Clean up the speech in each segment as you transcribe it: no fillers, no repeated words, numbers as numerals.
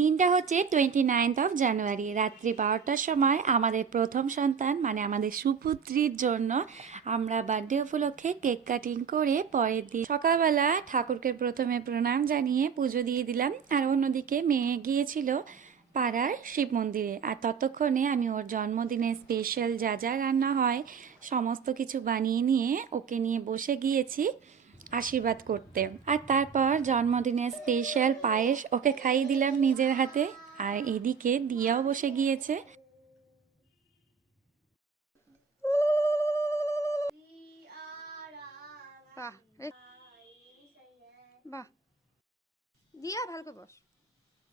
দিনটা হচ্ছে 29 জানুয়ারি, রাত্রি 12টার সময় আমাদের প্রথম সন্তান মানে আমাদের সুপুত্রীর জন্য আমরা বার্থডে উপলক্ষে কেক কাটিং করে পরের দিন সকালবেলা ঠাকুরকে প্রথমে প্রণাম জানিয়ে পুজো দিয়ে দিলাম। আর অন্যদিকে মেয়ে গিয়েছিল পাড়ার শিব মন্দিরে, আর ততক্ষণে আমি ওর জন্মদিনে স্পেশাল যা যা রান্না হয় সমস্ত কিছু বানিয়ে নিয়ে ওকে নিয়ে বসে গিয়েছি আশীর্বাদ করতে। আর তারপর জন্মদিনের স্পেশাল পায়েস ওকে খাইয়ে দিলাম নিজের হাতে। আর এদিকে দিয়াও বসে গিয়েছে। বাহ বাহ, দিয়া ভালো করে বস।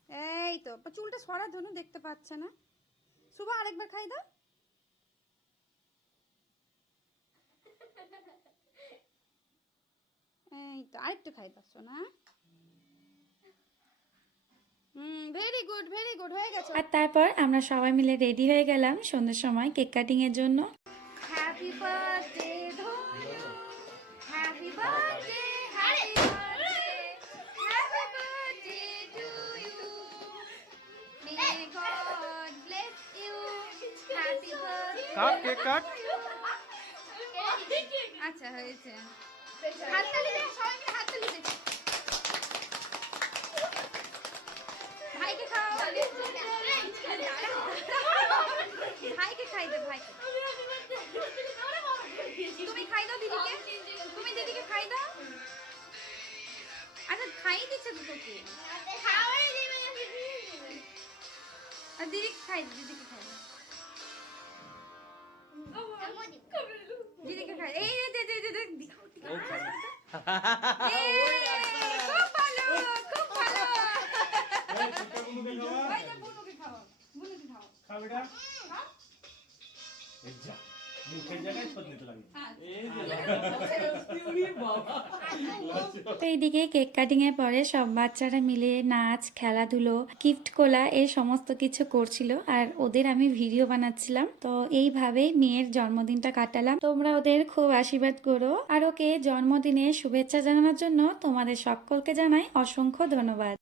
এই তো চুলটা সরার জন্য দেখতে পাচ্ছে না। শুভ আরেকবার খাই দাও। এই তো আরেকটু খাই দাও সোনা। ভেরি গুড ভেরি গুড, হয়ে গেছে। আর তারপর আমরা সবাই মিলে রেডি হয়ে গেলাম সন্ধ্যের সময় কেক কাটিং এর জন্য। Happy birthday Dhanu, happy birthday, happy birthday, happy birthday to you, may God bless you, happy birthday. Cut cake cut. আচ্ছা হয়েছে, হাততালি দে, সবাই মিলে হাততালি দে। ভাইকে খাওয়া, ভাইকে খাই দে, ভাইকে। তুমি খাই দাও দিদিকে, তুমি দিদিকে খাই দাও। আচ্ছা খাই দিচ্ছে তো তোকে, আর দিদিকে খাই দে, দিদিকে খাই দে, দিদিকে খাই। এই দে দে দে দে, খুব ভালো খুব ভালো। ওই যে বুনুকে খাওয়া, বুনুকে খাওয়া। খাও বেটা। এই যা, মুখের জায়গায় ছদ নিতে লাগে। এই যে বাবা। তো এইদিকে কেক কাটিং এর পরে সব বাচ্চারা মিলে নাচ, খেলাধুলো, গিফট কোলা এই সমস্ত কিছু করছিল, আর ওদের আমি ভিডিও বানাচ্ছিলাম। তো এইভাবেই মেয়ের জন্মদিনটা কাটালাম। তোমরা ওদের খুব আশীর্বাদ করো, আর ওকে জন্মদিনে শুভেচ্ছা জানানোর জন্য তোমাদের সকলকে জানাই অসংখ্য ধন্যবাদ।